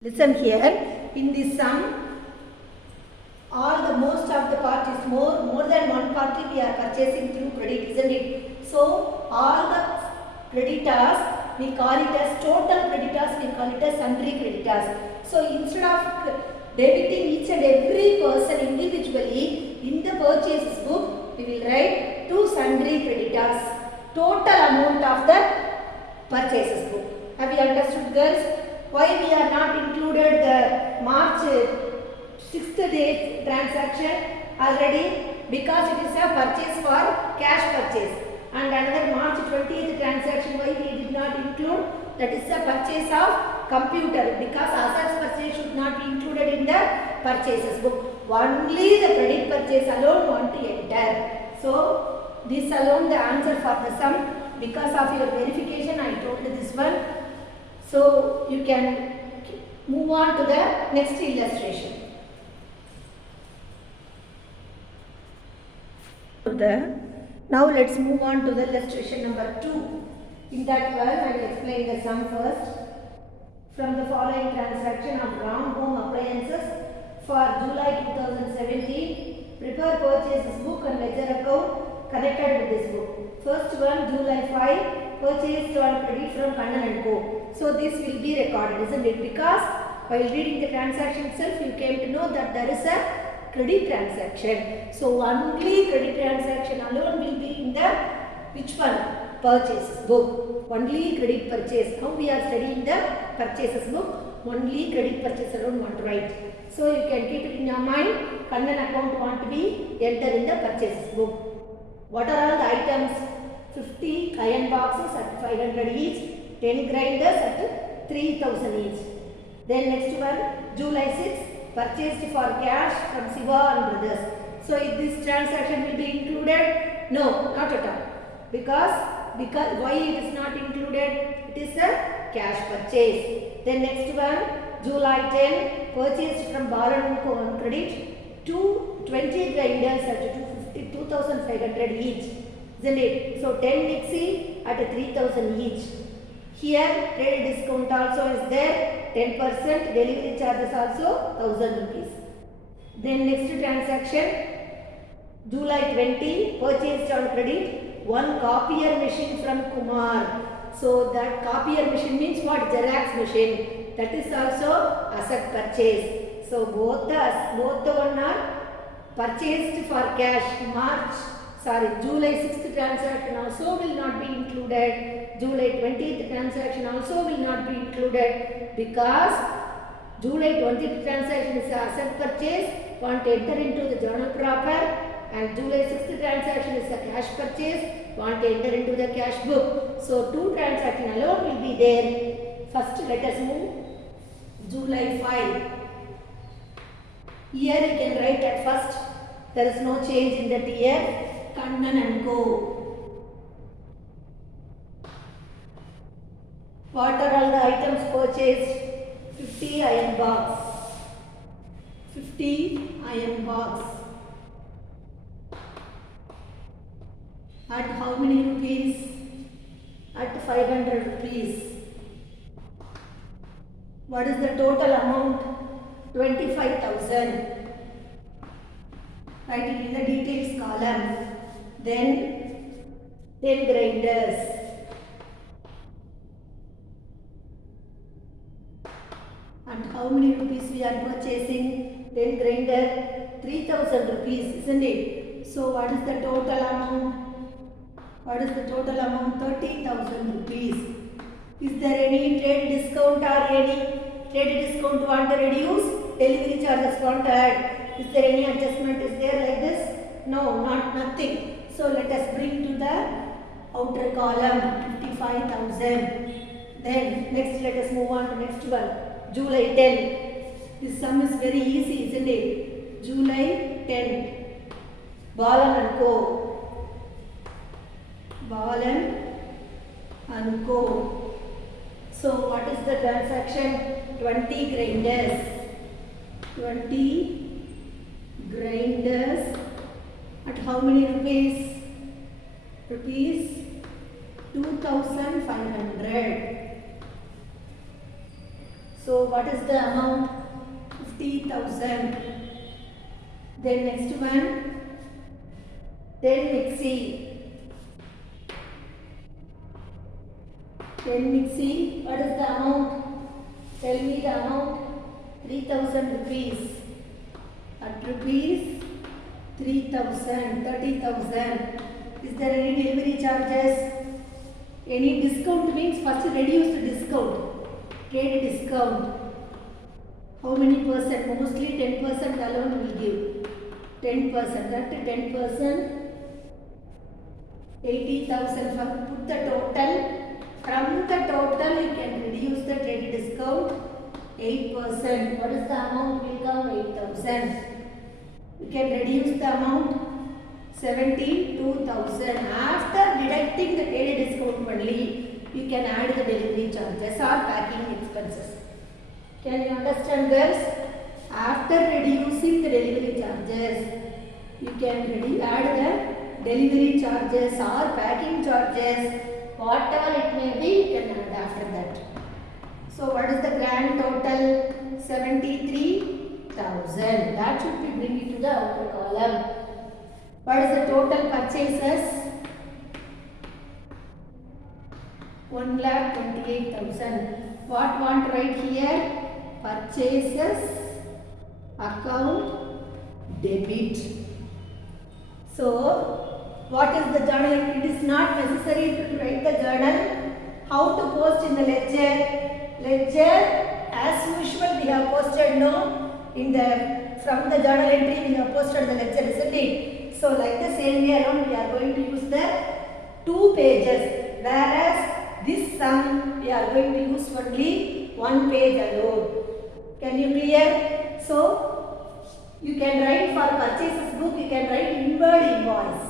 Listen here, in this sum, most of the parties, more than one party we are purchasing through credit, isn't it? So, all the creditors, we call it as total creditors, we call it as sundry creditors. So, instead of debiting each and every person individually, in the purchases book, we will write two sundry creditors, total amount of the purchases book. Have you understood, girls? Why we are not included the March 6th date transaction already? Because it is a purchase for cash purchase. And another March 20th transaction, why we did not include? That is a purchase of computer, because assets purchase should not be included in the purchases book. Only the credit purchase alone want to enter. So, this alone the answer for the sum. Because of your verification, I told this one. So, you can move on to the next illustration. Now, let's move on to the illustration number 2. In that one, I will explain the sum first. From the following transaction of Ram Home Appliances for July 2017, prepare purchases book and ledger account connected with this book. First one, July 5, purchased on credit from Kannan & Co. So, this will be recorded, isn't it? Because while reading the transaction itself, you came to know that there is a credit transaction. So, only credit transaction alone will be in the which one? Purchases book. Only credit purchase. Now, we are studying the purchases book. Only credit purchase alone want to write. So, you can keep it in your mind. Kannan account want to be entered in the purchases book. What are all the items? 50 iron boxes at 500 each. 10 grinders at 3,000 each. Then next one, July 6, purchased for cash from Siva and Brothers. So, if this transaction will be included? No, not at all. Because why it is not included? It is a cash purchase. Then next one, July 10, purchased from Balan & Co on credit, 20 grinders at 2,500 each. Isn't it? So, 10 mixie at 3,000 each. Here, trade discount also is there, 10%, delivery charges also 1,000 rupees. Then next transaction, July 20, purchased on credit, one copier machine from Kumar. So, that copier machine means what? Xerox machine. That is also asset purchase. So, both the one are purchased for cash. July 6th transaction also will not be included. July 20th transaction also will not be included, because July 20th transaction is an asset purchase, want to enter into the journal proper, and July 6th transaction is a cash purchase, want to enter into the cash book. So, two transactions alone will be there. First, let us move July 5. Here you can write at first, there is no change in that year. Kannan & Co. What are all the items purchased? 50 iron box. 50 iron box. At how many rupees? At 500 rupees. What is the total amount? 25,000. Write it in the details column. Then 10 grinders. And how many rupees we are purchasing? 10 grinder, 3,000 rupees, isn't it? So, what is the total amount? What is the total amount? 30,000 rupees. Is there any trade discount or any trade discount want to reduce? Delivery charges want to add. Is there any adjustment? Is there like this? No, nothing. So, let us bring to the outer column 55,000. Then next let us move on to next one. July 10. This sum is very easy, isn't it? July 10. Balan & Co. Balan & Co. So, what is the transaction? 20 grinders. 20 grinders at how many rupees? Rupees 2,500. So what is the amount? 50,000. Then next one. Then mixie. What is the amount? Tell me the amount. 3,000 rupees. At rupees 3,000, 30,000. Is there any delivery charges? Any discount means first reduce the discount. Trade discount. How many percent? Mostly 10% alone will give. 10%. That 10%. 80,000. Put the total. From the total you can reduce the trade discount. 8%. What is the amount will come? 8,000. You can reduce the amount. 72,000. After deducting the trade discount only, you can add the delivery charges or packing expenses. Can you understand this? After reducing the delivery charges, you can add the delivery charges or packing charges, whatever it may be, you can add after that. So what is the grand total? 73,000. That should be bring it to the outer column. What is the total purchases? 1,28,000. What want to write here? Purchases account debit. So what is the journal? It is not necessary to write the journal. How to post in the ledger? Ledger, as usual, we have posted from the journal entry we have posted the ledger, isn't it? So like the same way around we are going to use the 2 pages, whereas this sum we are going to use only 1 page alone. Can you clear? So you can write for purchases book, you can write inward invoice.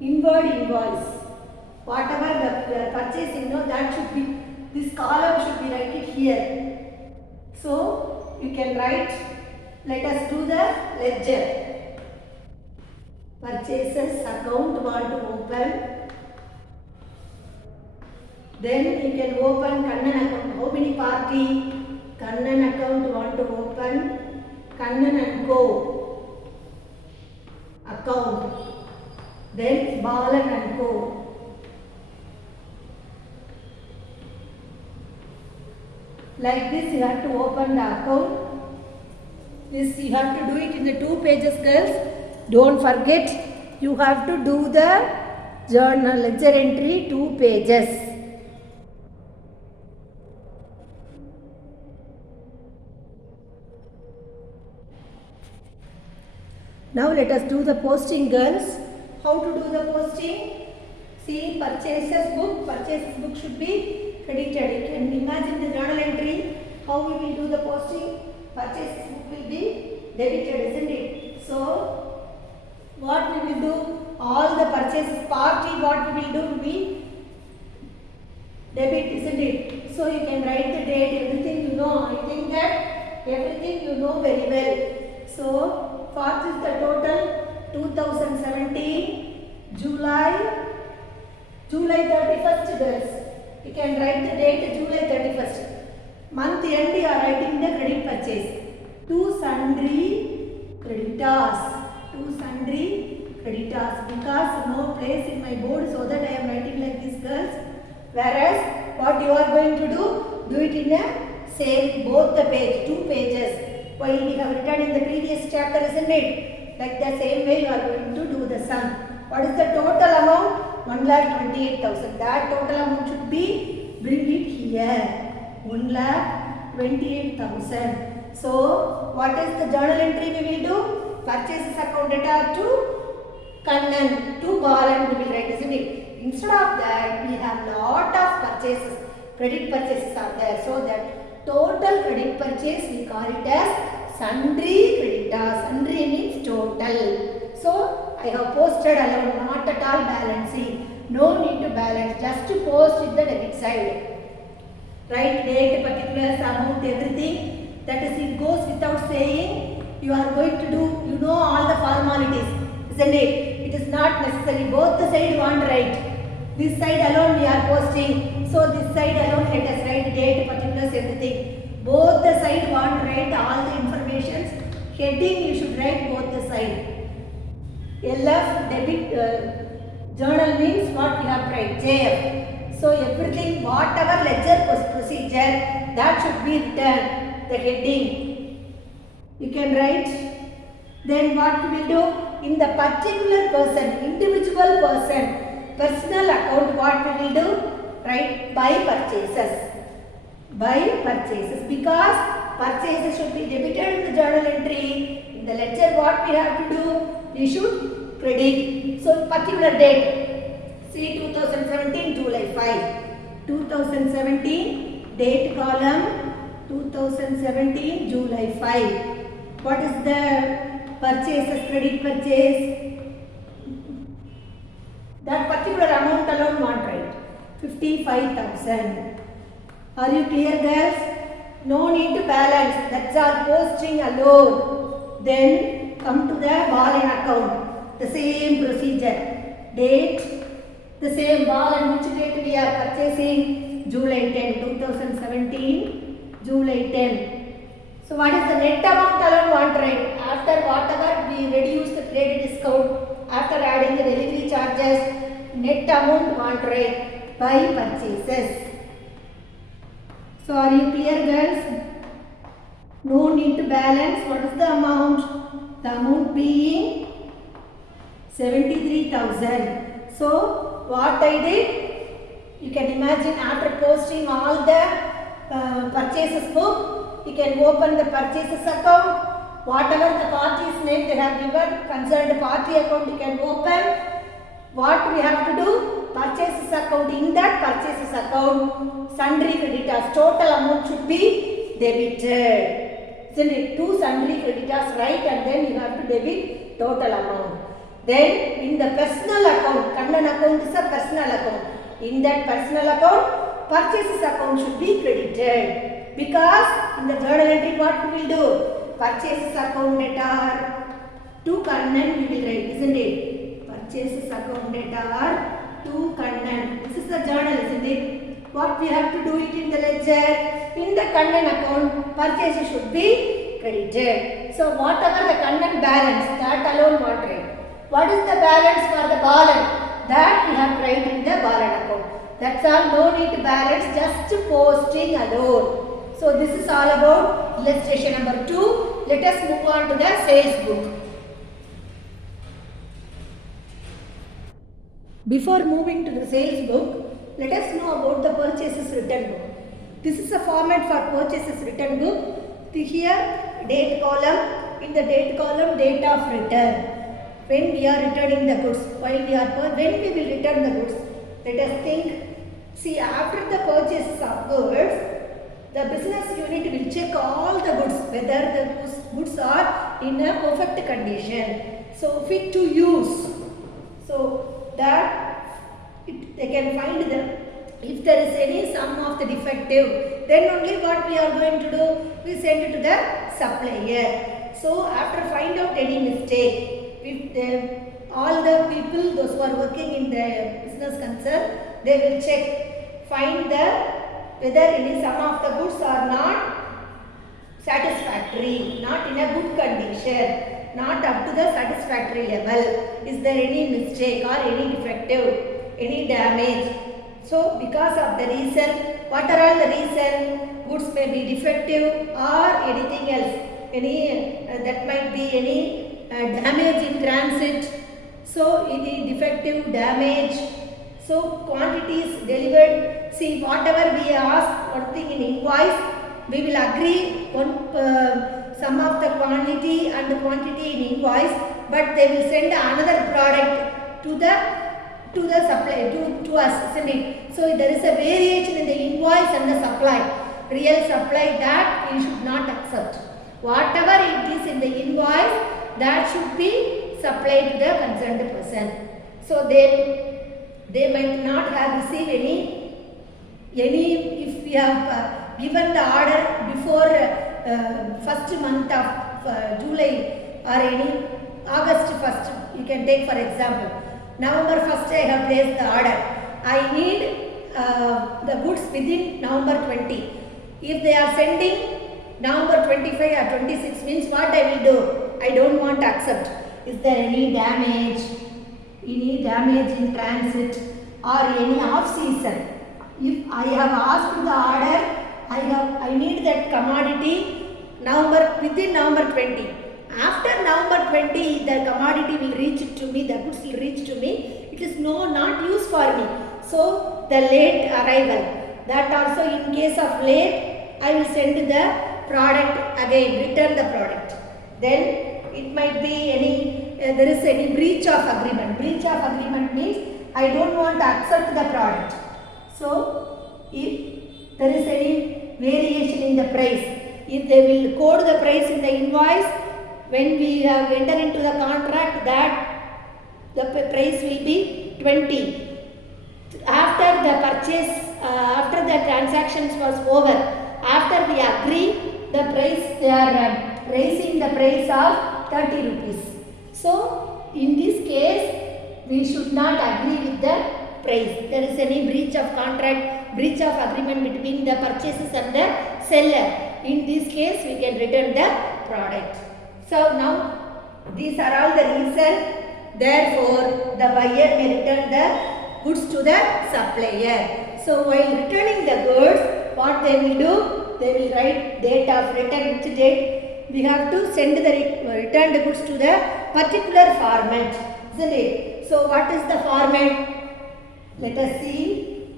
Inward invoice. Whatever the purchasing, that should be, this column should be written here. So you can write, let us do the ledger. Purchases account want to open. Then you can open Kannan account. How many party? Kannan account want to open. Kannan and Co. account. Then Balan and Co. Like this you have to open the account. This you have to do it in the 2 pages, girls. Don't forget, you have to do the journal ledger entry 2 pages. Now let us do the posting, girls. How to do the posting? See, purchases book should be credited. You can imagine the journal entry, how we will do the posting. Purchases book will be debited, isn't it? So what we will do? All the purchases party, what we will do will be debit, isn't it? So you can write the date, everything you know. I think that everything you know very well. So what is the total? 2017 July 31st, girls. You can write the date July 31st. Month end you are writing the credit purchase. To sundry creditors. Because no place in my board, so that I am writing like this, girls. Whereas what you are going to do it in a same both the page, 2 pages. While we have written in the previous chapter, isn't it? Like the same way you are going to do the sum. What is the total amount? 1,28,000. That total amount should be, bring it here. 1,28,000. So what is the journal entry we will do? Purchases account data to Kannan, to Balan we will write, isn't it? Instead of that, we have lot of purchases, credit purchases are there. So that total credit purchase we call it as sundry creditors. Sundry means total. So I have posted alone, not at all balancing. No need to balance, just to post in the debit side. Write date, particulars, amount, everything. That is, it goes without saying. You are going to do, all the formalities, isn't it? It is not necessary. Both the side want to write. This side alone we are posting. So this side alone let us write date, particulars, everything. Both the side want to write all the informations. Heading you should write both the side. LF debit journal means what we have to write JF. So everything whatever ledger procedure that should be written the heading. You can write. Then what we will do in the particular person, individual person, personal account, what we will do? Write by purchases. By purchases, because purchases should be debited in the journal entry. In the ledger, what we have to do? We should credit. So particular date. See 2017 July 5. 2017 date column 2017 July 5. What is the purchases, credit purchase? That particular amount alone want write 55,000. Are you clear, girls? No need to balance. That's all posting alone. Then come to the ball and account. The same procedure. Date. The same ball and which date we are purchasing? July 10, 2017. July 10. So what is the net amount alone want write? After whatever we reduce the credit discount, after adding the delivery charges, net amount want write by purchases. So are you clear, girls? No need to balance. What is the amount? The amount being 73,000. So what I did? You can imagine after posting all the purchases book, you can open the purchases account. Whatever the party's name they have given, concerned party account you can open. What we have to do? Purchases account. In that purchases account, sundry creditors, total amount should be debited. Isn't it? Two sundry creditors, right? And then you have to debit total amount. Then in the personal account, Kannan account is a personal account. In that personal account, purchases account should be credited. Because in the journal entry, what we will do? Purchases account debtor to Kannan we will write, isn't it? Purchases account debtor to Kannan. This is the journal, isn't it? What we have to do it in the ledger? In the Kannan account, purchases should be credited. So whatever the Kannan balance, that alone what write. What is the balance for the Balan? That we have write in the Balan account. That's all. No need to balance, just posting alone. So this is all about illustration number 2. Let us move on to the sales book. Before moving to the sales book, let us know about the purchases written book. This is a format for purchases written book. Here date column, in the date column date of return. When we are returning the goods, when we will return the goods, let us think. See, after the purchases of goods, the business unit will check all the goods, whether the goods are in a perfect condition, so fit to use. So that they can find if there is any sum of the defective, then only what we are going to do, we send it to the supplier. So after find out any mistake, if all the people, those who are working in the business concern, they will check, find whether any sum of the goods are not satisfactory, not in a good condition, not up to the satisfactory level. Is there any mistake or any defective, any damage? So because of the reason, what are all the reason? Goods may be defective or anything else. Any that might be any damage in transit. So any defective, damage. So quantities delivered. See, whatever we ask, one thing in invoice, we will agree on sum of the quantity and the quantity in invoice, but they will send another product to the supply, to us, isn't it? So there is a variation in the invoice and the supply, real supply, that we should not accept. Whatever it is in the invoice, that should be supplied to the concerned person. So they might not have received any if we have given the order before first month of July or any August 1st, you can take for example. November 1st I have placed the order. I need the goods within November 20. If they are sending November 25 or 26 means what I will do? I don't want to accept. Is there any damage in transit or any off season? If I have asked the order, I need that commodity within November 20. After November 20, the commodity will reach to me, the goods will reach to me. It is not used for me. So the late arrival, that also in case of late, I will send the product again, return the product. Then it might be there is any breach of agreement. Breach of agreement means I don't want to accept the product. So if there is any variation in the price, if they will code the price in the invoice, when we have entered into the contract, that the price will be 20. After the purchase, after the transactions was over, after we agree the price, they are raising the price of 30 rupees. So in this case, we should not agree with the price. There is any breach of contract, breach of agreement between the purchasers and the seller. In this case, we can return the product. So now these are all the reasons. Therefore, the buyer may return the goods to the supplier. So while returning the goods, what they will do? They will write date of return, which date. We have to send the returned goods to the particular format, isn't it? So what is the format? Let us see.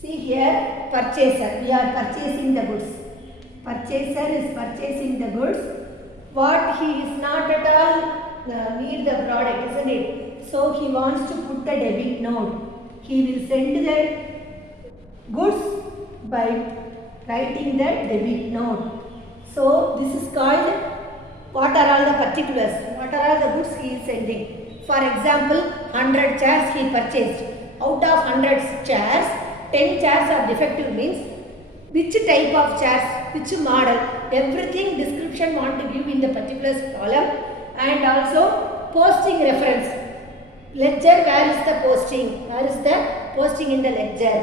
See here, purchaser. We are purchasing the goods. Purchaser is purchasing the goods. What he is not at all need the product, isn't it? So he wants to put a debit note. He will send the goods by writing the debit note. So this is called, what are all the particulars? What are all the goods he is sending? For example, 100 chairs he purchased. Out of 100 chairs, 10 chairs are defective means which type of chairs, which model, everything description want to give in the particulars column, and also posting reference. Ledger, where is the posting? Where is the posting in the ledger?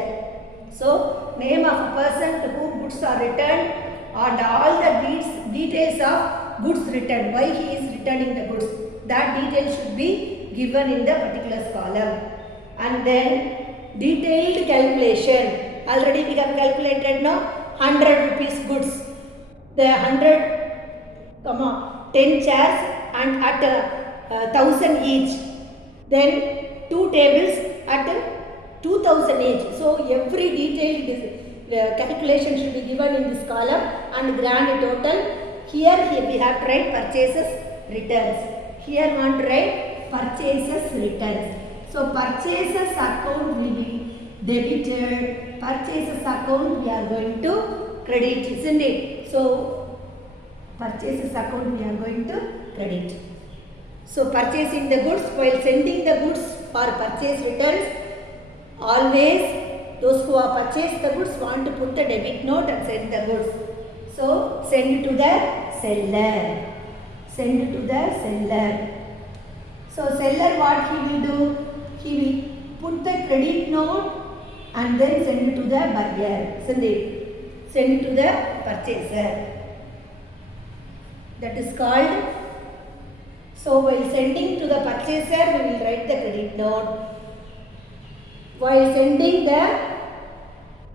So name of a person to whom goods are returned and all the details of goods returned, why he is returning the goods. That detail should be given in the particulars column. And then detailed calculation. Already we have calculated now 100 rupees goods. The 100, 10 chairs and at 1000 each. Then 2 tables at 2000 each. So every detailed calculation should be given in this column and grand total. Here we have to write purchases returns. Here want to write purchases returns. So purchases account will be debited, purchases account we are going to credit, isn't it? So purchases account we are going to credit. So purchasing the goods, while sending the goods for purchase returns, always those who have purchased the goods want to put the debit note and send the goods. So send to the seller. Send to the seller. So seller, what he will do? He will put the credit note and then send it to the buyer, send it to the purchaser. That is called. So while sending to the purchaser, we will write the credit note. While sending the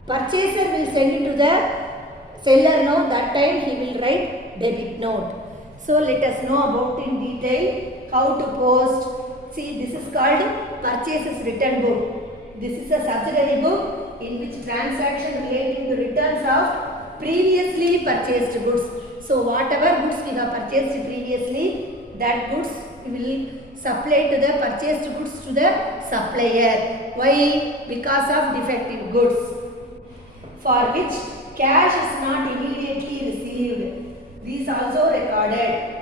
purchaser will send it to the seller note, that time he will write debit note. So let us know about in detail how to post. See, this is called purchases return book. This is a subsidiary book in which transaction relating to returns of previously purchased goods. So whatever goods we have purchased previously, that goods will supply to the purchased goods to the supplier. Why? Because of defective goods, for which cash is not immediately received. These also recorded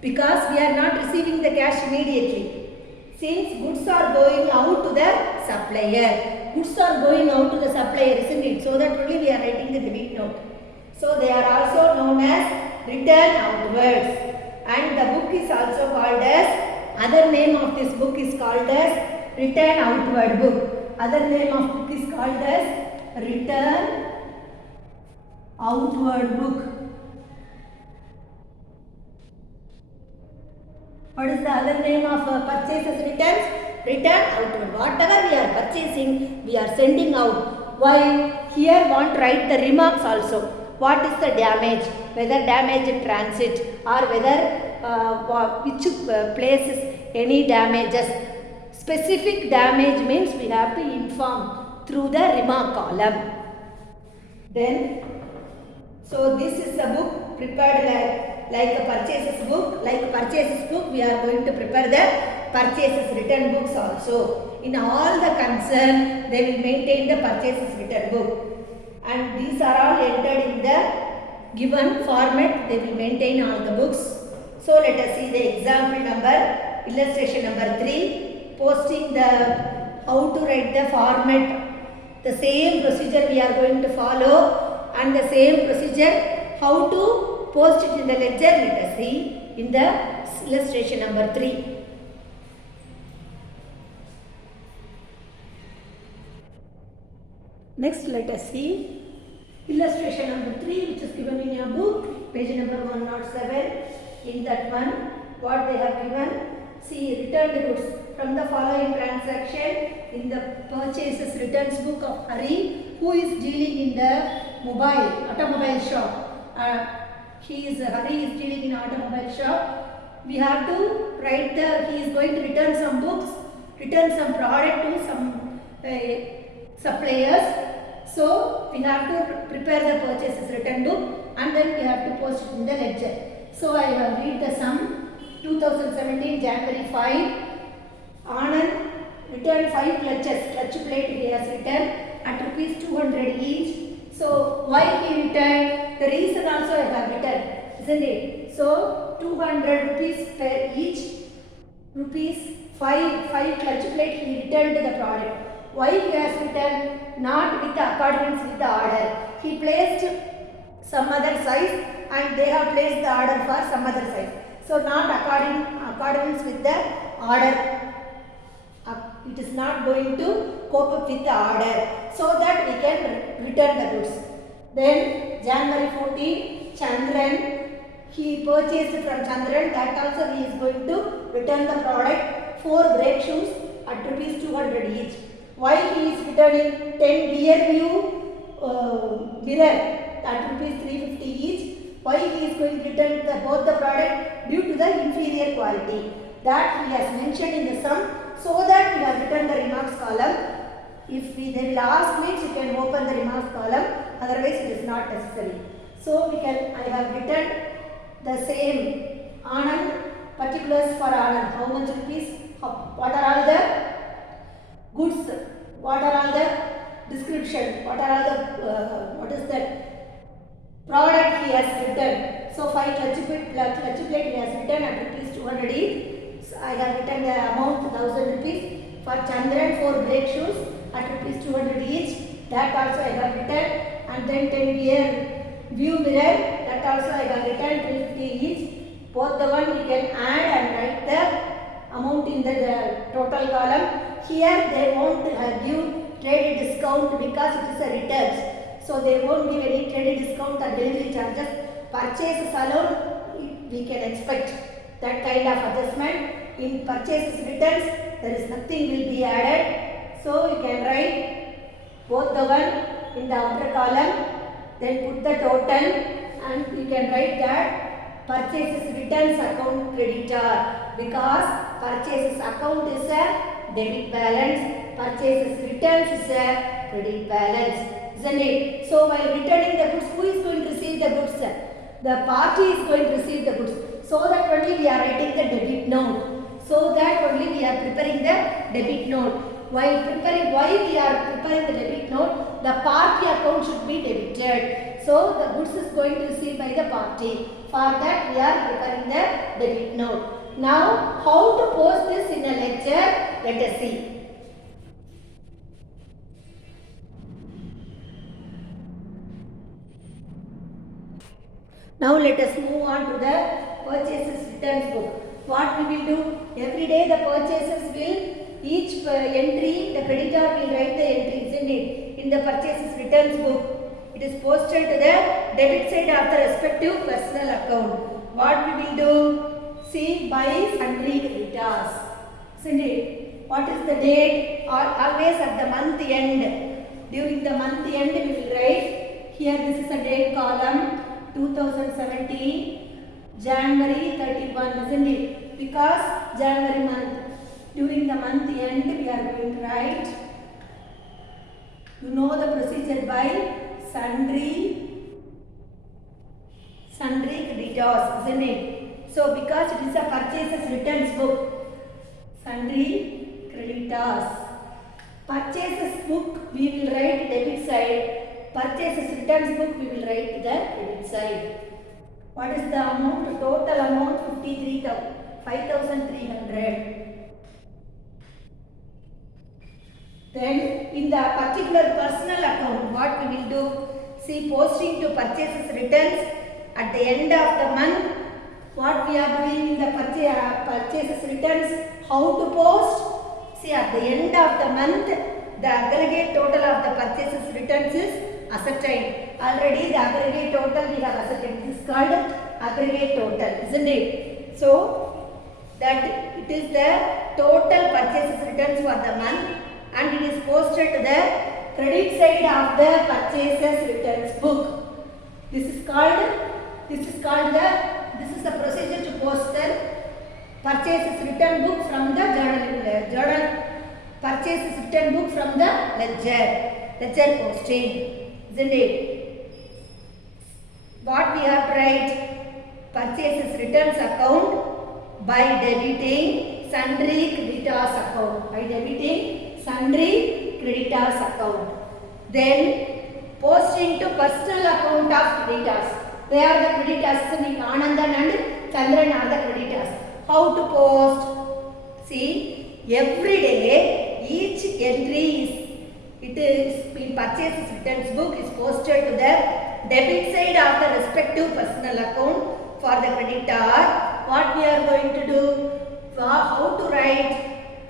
because we are not receiving the cash immediately. Since goods are going out to the supplier. Goods are going out to the supplier, isn't it? So that only we are writing the debit note. So they are also known as return outwards. And the book is also called as, other name of this book is called as return outward book. Other name of book is called as return outward book. What is the other name of purchases returns? Return outward. Whatever we are purchasing, we are sending out. Why? Here want to write the remarks also. What is the damage? Whether damage in transit or whether which places any damages. Specific damage means we have to inform through the remark column. Then, so this is the book prepared like a purchases book. Like a purchases book, we are going to prepare the purchases return books also. In all the concern, they will maintain the purchases return book. And these are all entered in the given format. They will maintain all the books. So let us see the example number, illustration number 3, posting the how to write the format. The same procedure we are going to follow, and the same procedure how to post it in the ledger. Let us see in the illustration number 3. Next, let us see illustration number 3, which is given in your book, page number 107. In that one, what they have given, see, return the goods from the following transaction in the purchases returns book of Hari, who is dealing in the automobile shop. Hari is dealing in automobile shop. We have to write he is going to return some books, return some product to some suppliers. So we have to prepare the purchases return book and then we have to post it in the ledger. So I have read the sum. 2017 January 5, Anand returned 5 clutch plate he has returned at rupees 200 each. So why he returned? The reason also I have written, isn't it? So 200 rupees per each, rupees 5 clutch plate he returned to the product. Why he has returned? Not with the accordance with the order. He placed some other size and they have placed the order for some other size. So not accordance with the order. It is not going to cope up with the order, so that we can return the goods. Then January 14, Chandran, he purchased from Chandran, that also he is going to return the product, 4 brake shoes at rupees 200 each. Why he is returning 10 rear view mirror at rupees 350 each? Why he is going to return both the product? Due to the inferior quality. That he has mentioned in the sum, so that we have written the remarks column. If they will ask me, you can open the remarks column, otherwise it is not necessary. So I have written the same Anand, particulars for Anand, how much rupees, what are all the goods, what are all the description, what are all the, what is that product he has written. So 5 clutch plate he has written at rupees 200 each. So I have written the amount 1000 rupees. For Chandran 4 brake shoes at rupees 200 each. That also I have written. And then 10 rear view mirror, that also I have written 350 each. Both the one we can add and write the amount in the total column. Here they won't give trade discount because it is a returns. So they won't give any trade discount or delivery charges. Purchases alone we can expect that kind of adjustment. In purchases returns there is nothing will be added. So you can write both the one in the outer column, then put the total and you can write that purchases returns account creditor, because purchases account is a debit balance, purchases returns is a credit balance, isn't it? So while returning the goods, who is going to receive the goods? The party is going to receive the goods. So that only we are writing the debit note. So that only we are preparing the debit note. While preparing, why we are preparing the debit note? The party account should be debited. So the goods is going to receive by the party. For that we are preparing the debit note. Now how to post this in a ledger? Let us see. Now let us move on to the purchases returns book. What we will do? Every day the purchases will, each entry, the creditor will write the entry, isn't it? In the purchases returns book. It is posted to the debit side of the respective personal account. What we will do? See, by sundry creditors. Isn't it? What is the date? Always at the month end. During the month end we will write. Here this is a date column. 2017 January 31, isn't it? Because January month. During the month end we are going to write. You know the procedure by sundry creditors, isn't it? So because it is a purchases returns book, sundry creditors. Purchases book we will write debit side. Purchases returns book we will write the credit side. What is the amount? Total amount 5,300. Then in the particular personal account, what we will do? See, posting to purchases returns at the end of the month. What we are doing in the purchases returns? How to post? See, at the end of the month, the aggregate total of the purchases returns is ascertained. Already the aggregate total we have ascertained. This is called aggregate total, isn't it? So that it is the total purchases returns for the month, and it is posted to the credit side of the purchases returns book. This is a procedure to post the purchases return book from the journal purchases return book from the ledger posting, isn't it? What we have to write? Purchases returns account by debiting sundry creditors account. By debiting sundry creditors account. Then posting to personal account of creditors. They are the creditors. Anandan and Chandran are the creditors. How to post? See, every day each entry is in purchases returns book is posted to the debit side of the respective personal account for the creditor. What we are going to do? How to write?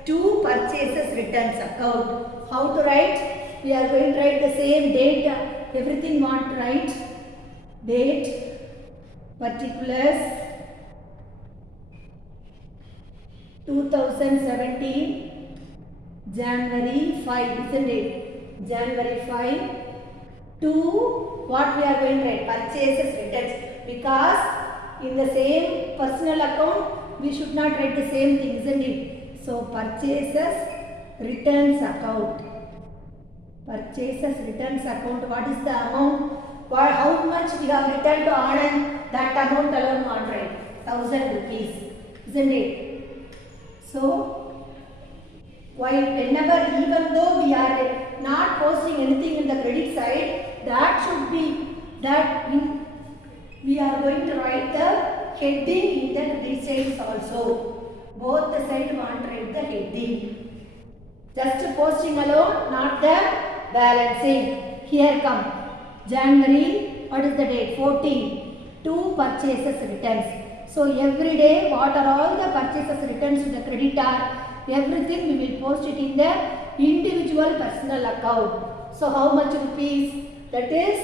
To purchases returns account. How to write? We are going to write the same date. Everything want to write. Date, particulars, 2017 January 5, isn't it? January 5 to what we are going to write? Purchases returns. Because in the same personal account we should not write the same thing, isn't it? So purchases returns account. Purchases returns account. What is the amount? How much we have returned to Anand? That amount alone want write. 1,000 rupees, isn't it? So whenever, even though we are not posting anything in the credit side, that should be that we are going to write the heading in the credit side also. Both the side want to write the heading. Just posting alone, not the balancing. Here come January, what is the date? 14. 2 purchases returns. So every day, what are all the purchases returns to the creditor? Everything we will post it in the individual personal account. So how much rupees? That is,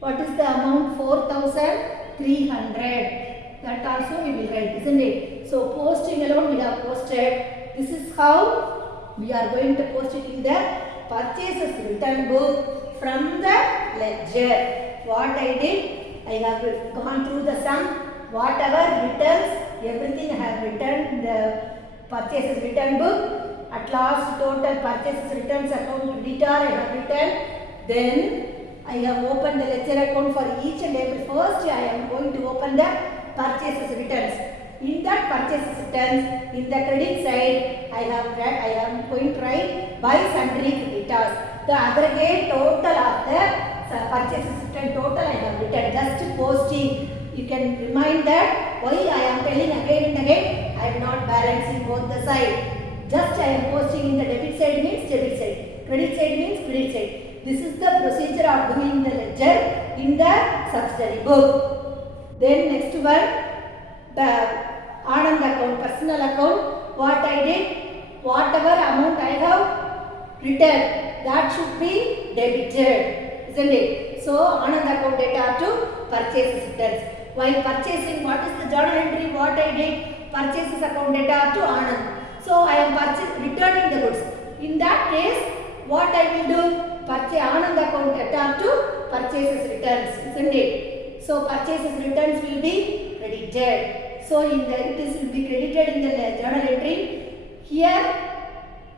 what is the amount? 4,300. That also we will write, isn't it? So posting alone we have posted. This is how we are going to post it in the purchases return book from the ledger. What I did, I have gone through the sum. Whatever returns, everything I have written in the purchases return book. At last, total purchases returns account creditor I have written. Then I have opened the ledger account for each and every. First, I am going to open the purchases returns. In that purchases returns, in the credit side, I am going to write by sundry creditors. The aggregate total of the purchases return total I have written. Just posting. You can remind that why I am telling again and again. I am not balancing both the side. Just I am posting in the debit side means debit side. Credit side means credit side. This is the procedure of doing the ledger in the subsidiary book. Then next one, the Anand account, personal account. What I did, whatever amount I have written, that should be debited, isn't it? So Anand account data are to purchases returns. While purchasing, what is the journal entry? What I did? Purchases account data are to Anand. So I am returning the goods. In that case, what I will do? Anand account data are to purchases returns, isn't it? So purchases returns will be credited. So it will be credited in the journal entry. Here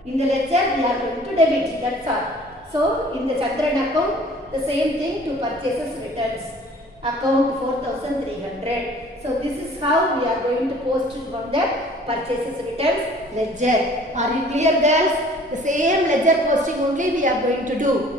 in the ledger we are going to debit. That's all. So in the Chandran account, the same thing to purchases returns. Account 4300. So this is how we are going to post from the purchases returns ledger. Are you clear, girls? The same ledger posting only we are going to do.